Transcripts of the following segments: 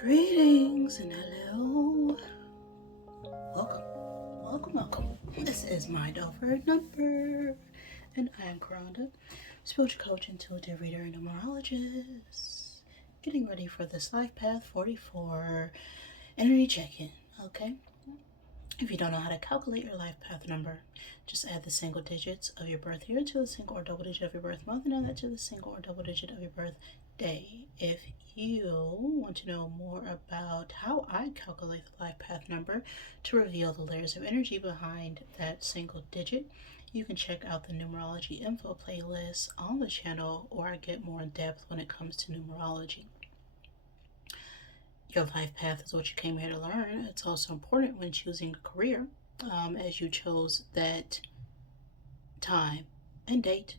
Greetings and hello. Welcome. This is my Dover number, and I am Karanda, spiritual coach, intuitive reader, and numerologist. Getting ready for this Life Path 44 energy check-in. Okay. If you don't know how to calculate your life path number, just add the single digits of your birth year to the single or double digit of your birth month, and add that to the single or double digit of your birth day. If you want to know more about how I calculate the life path number to reveal the layers of energy behind that single digit, you can check out the numerology info playlist on the channel, or I get more in depth when it comes to numerology. Your life path is what you came here to learn. It's also important when choosing a career, as you chose that time and date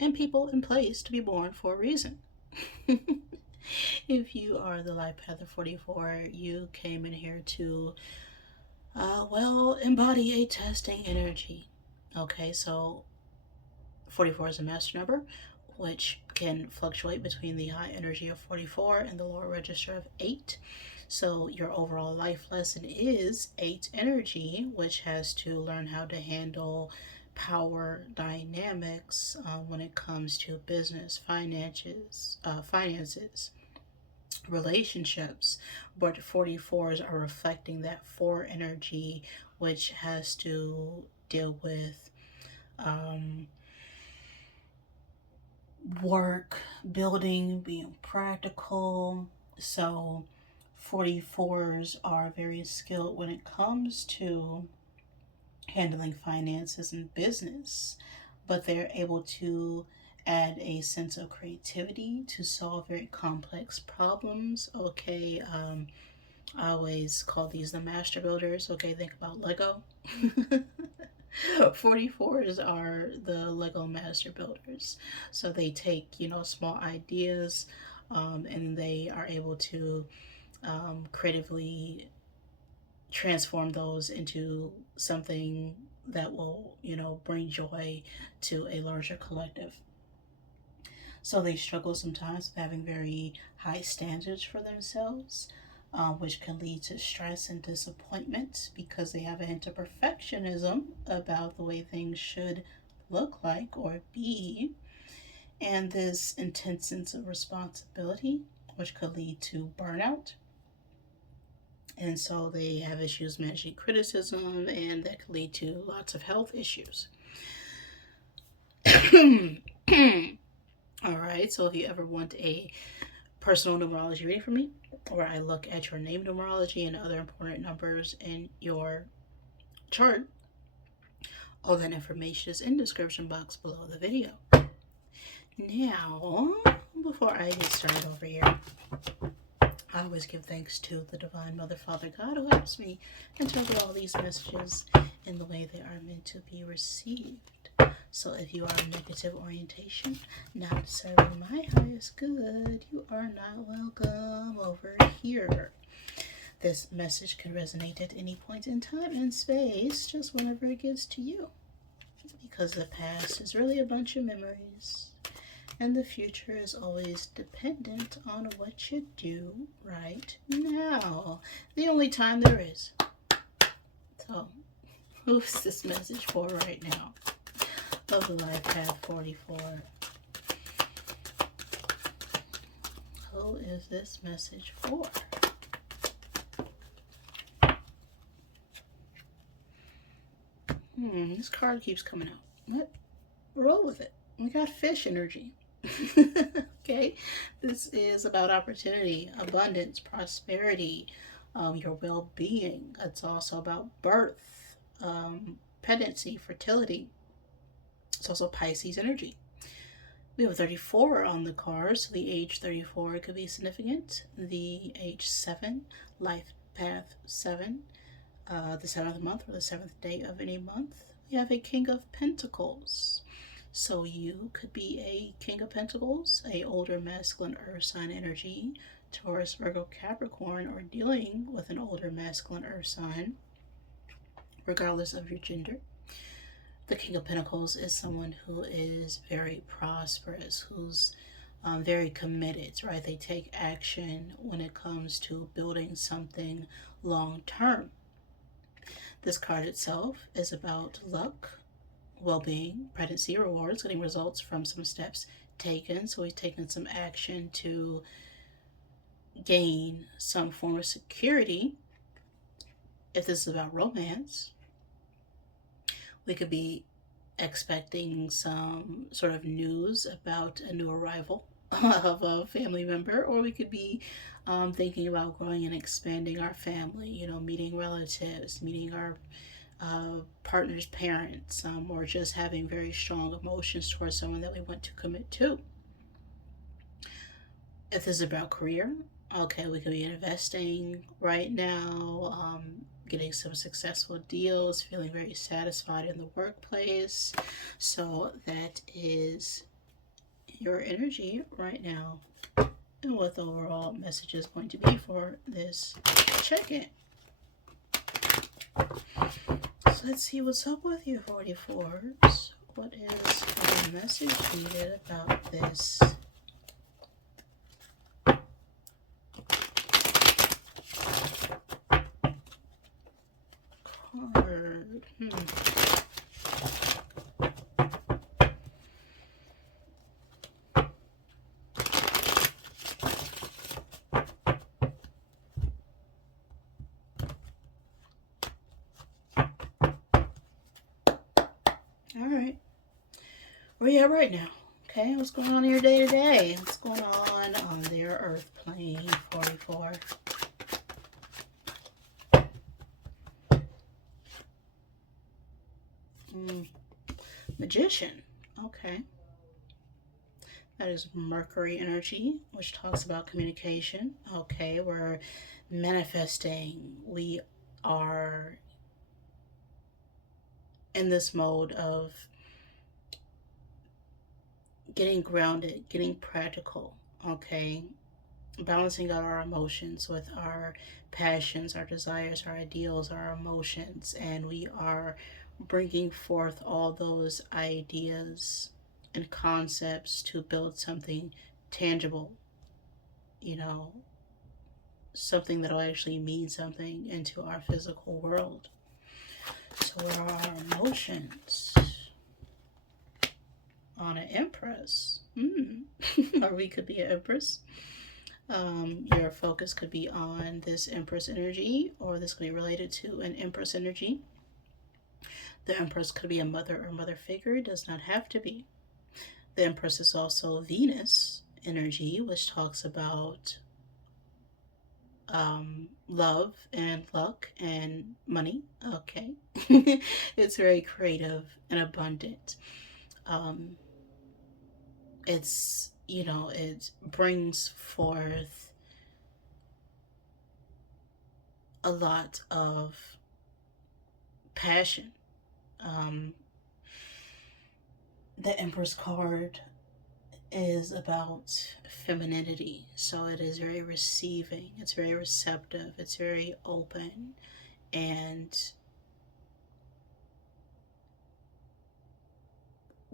and people and place to be born for a reason. If you are the life path of 44, you came in here to, embody a testing energy. Okay, so 44 is a master number, which can fluctuate between the high energy of 44 and the lower register of 8. So your overall life lesson is 8 energy, which has to learn how to handle power dynamics when it comes to business, finances, relationships. But 44s are reflecting that 4 energy, which has to deal with work, building, being practical. So 44s are very skilled when it comes to handling finances and business, but they're able to add a sense of creativity to solve very complex problems. Okay, I always call these the master builders. Okay, think about Lego. 44s are the Lego master builders. So they take, small ideas, and they are able to creatively transform those into something that will, bring joy to a larger collective. So they struggle sometimes with having very high standards for themselves, which can lead to stress and disappointment because they have a hint of perfectionism about the way things should look like or be, and this intense sense of responsibility, which could lead to burnout. And so they have issues managing criticism, and that could lead to lots of health issues. All right, so if you ever want a personal numerology reading from me, where I look at your name numerology and other important numbers in your chart, all that information is in the description box below the video. Now, before I get started over here, I always give thanks to the Divine Mother, Father, God, who helps me interpret all these messages in the way they are meant to be received. So if you are a negative orientation, not serving my highest good, you are not welcome over here. This message can resonate at any point in time and space, just whenever it gets to you. Because the past is really a bunch of memories, and the future is always dependent on what you do right now. The only time there is. So, who's this message for right now? Of the Life Path 44. Who is this message for? This card keeps coming out. What? Roll with it. We got fish energy. Okay, this is about opportunity, abundance, prosperity, your well-being. It's also about birth, pregnancy, fertility. It's also Pisces energy. We have 34 on the card, so the age 34 could be significant. The age 7, life path 7, the 7th month or the 7th day of any month. We have a King of Pentacles. So you could be a King of Pentacles, a older masculine earth sign energy, Taurus, Virgo, Capricorn, or dealing with an older masculine earth sign, regardless of your gender. The King of Pentacles is someone who is very prosperous, who's very committed, right? They take action when it comes to building something long term. This card itself is about luck, well being, pregnancy rewards, getting results from some steps taken. So we've taken some action to gain some form of security. If this is about romance, we could be expecting some sort of news about a new arrival of a family member, or we could be thinking about growing and expanding our family, meeting relatives, meeting our partner's parents, or just having very strong emotions towards someone that we want to commit to. If this is about career, okay, we could be investing right now, getting some successful deals, feeling very satisfied in the workplace. So that is your energy right now and what the overall message is going to be for this check-in. So let's see what's up with you 44s. What is the message needed about this? Card. All right. Where you at right now? Okay, what's going on in your day to day? What's going on their earth plane 44? Magician. Okay. That is Mercury energy, which talks about communication. Okay, we're manifesting. We are in this mode of getting grounded, getting practical. Okay, balancing out our emotions with our passions, our desires, our ideals, our emotions, and we are bringing forth all those ideas and concepts to build something tangible, you know, something that'll actually mean something into our physical world. So, where are our emotions? On an Empress. Or we could be an Empress. Your focus could be on this Empress energy, or this could be related to an Empress energy. The Empress could be a mother or mother figure, it does not have to be. The Empress is also Venus energy, which talks about love and luck and money. Okay. It's very creative and abundant. Um, it brings forth a lot of passion. Um, the Empress card is about femininity, so it is very receiving, it's very receptive, it's very open, and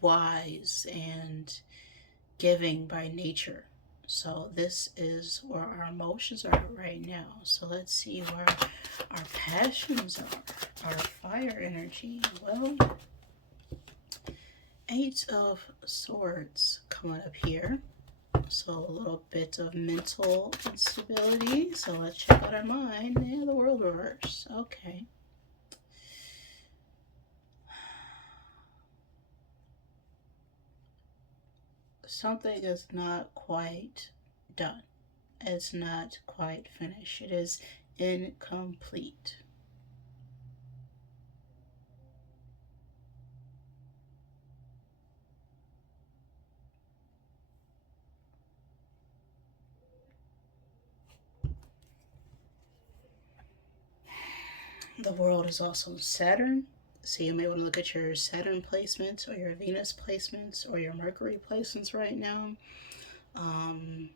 wise and giving by nature. So this is where our emotions are right now. So let's see where our passions are, our fire energy. Well, Eight of Swords coming up here. So a little bit of mental instability. So let's check out our mind. Yeah, the world reverse. Okay. Something is not quite done. It's not quite finished. It is incomplete. The world is also Saturn. So you may want to look at your Saturn placements or your Venus placements or your Mercury placements right now. Um,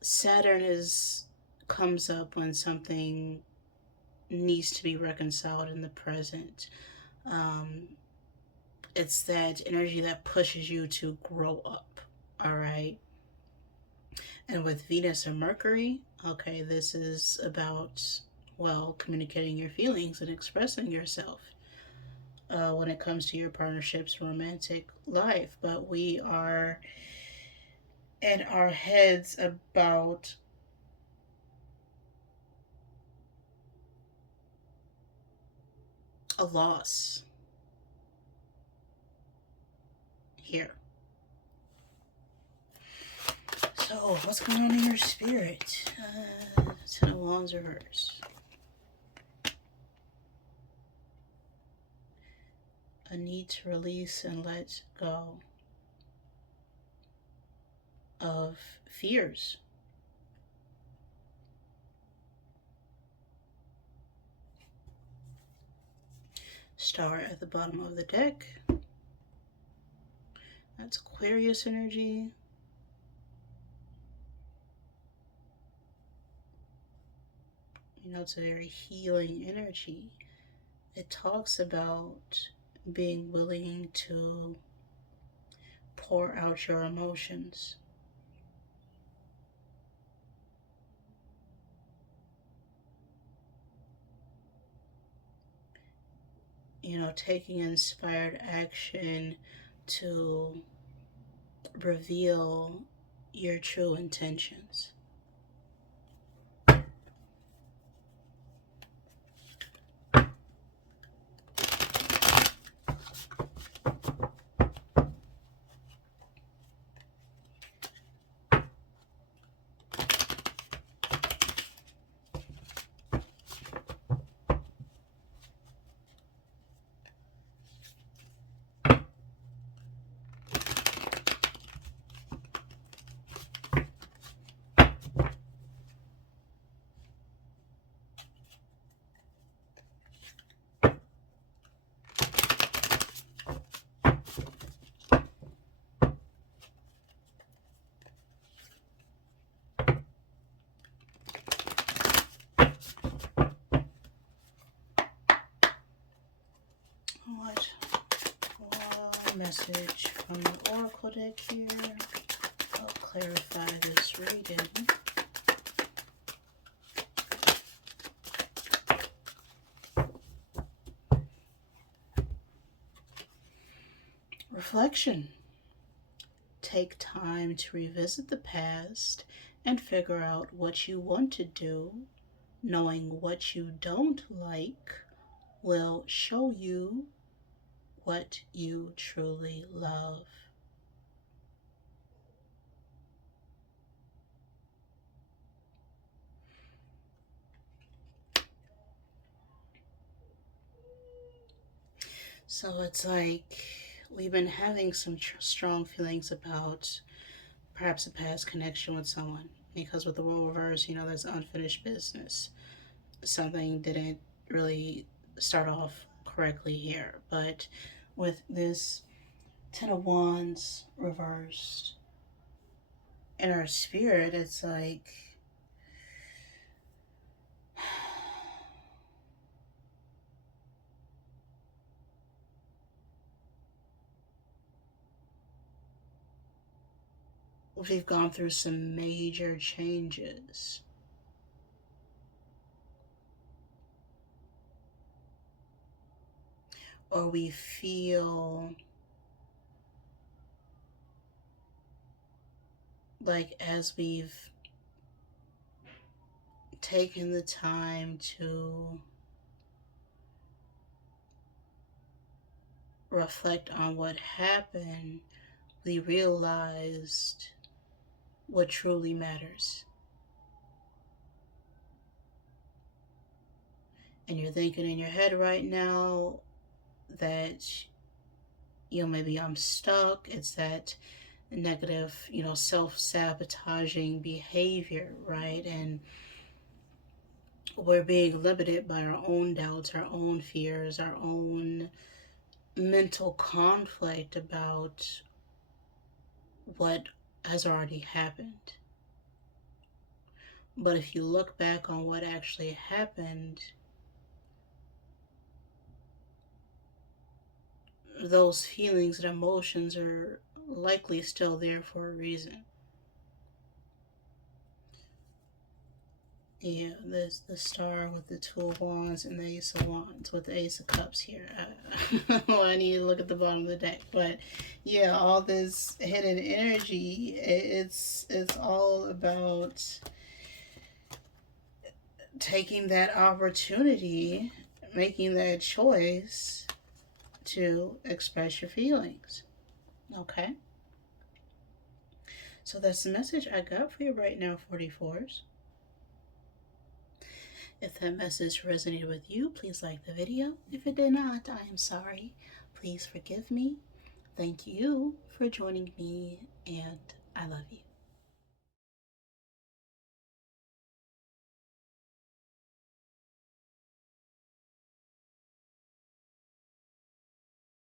Saturn is comes up when something needs to be reconciled in the present. Um, it's that energy that pushes you to grow up. All right. And with Venus and Mercury, okay, this is about, well, communicating your feelings and expressing yourself when it comes to your partnership's romantic life. But we are in our heads about a loss here. So, what's going on in your spirit? Ten of Wands reverse. A need to release and let go of fears. Star at the bottom of the deck. That's Aquarius energy. You know, it's a very healing energy. It talks about being willing to pour out your emotions. You know, taking inspired action to reveal your true intentions. What message from the Oracle deck here? I'll clarify this reading. Reflection. Take time to revisit the past and figure out what you want to do. Knowing what you don't like will show you what you truly love. So it's like we've been having some strong feelings about perhaps a past connection with someone, because with the role reverse, you know, there's unfinished business. Something didn't really start off correctly here. But with this Ten of Wands reversed in our spirit, it's like we've gone through some major changes. Or we feel like as we've taken the time to reflect on what happened, we realized what truly matters. And you're thinking in your head right now that, you know, maybe I'm stuck. It's that negative, you know, self-sabotaging behavior, right? And we're being limited by our own doubts, our own fears, our own mental conflict about what has already happened. But if you look back on what actually happened, those feelings and emotions are likely still there for a reason. Yeah, there's the star with the two of wands and the ace of wands with the ace of cups here. Well, I need to look at the bottom of the deck, but yeah, all this hidden energy, it's all about taking that opportunity, making that choice to express your feelings. Okay, so that's the message I got for you right now, 44s. If that message resonated with you, please like the video. If it did not, I am sorry. Please forgive me. Thank you for joining me, and I love you.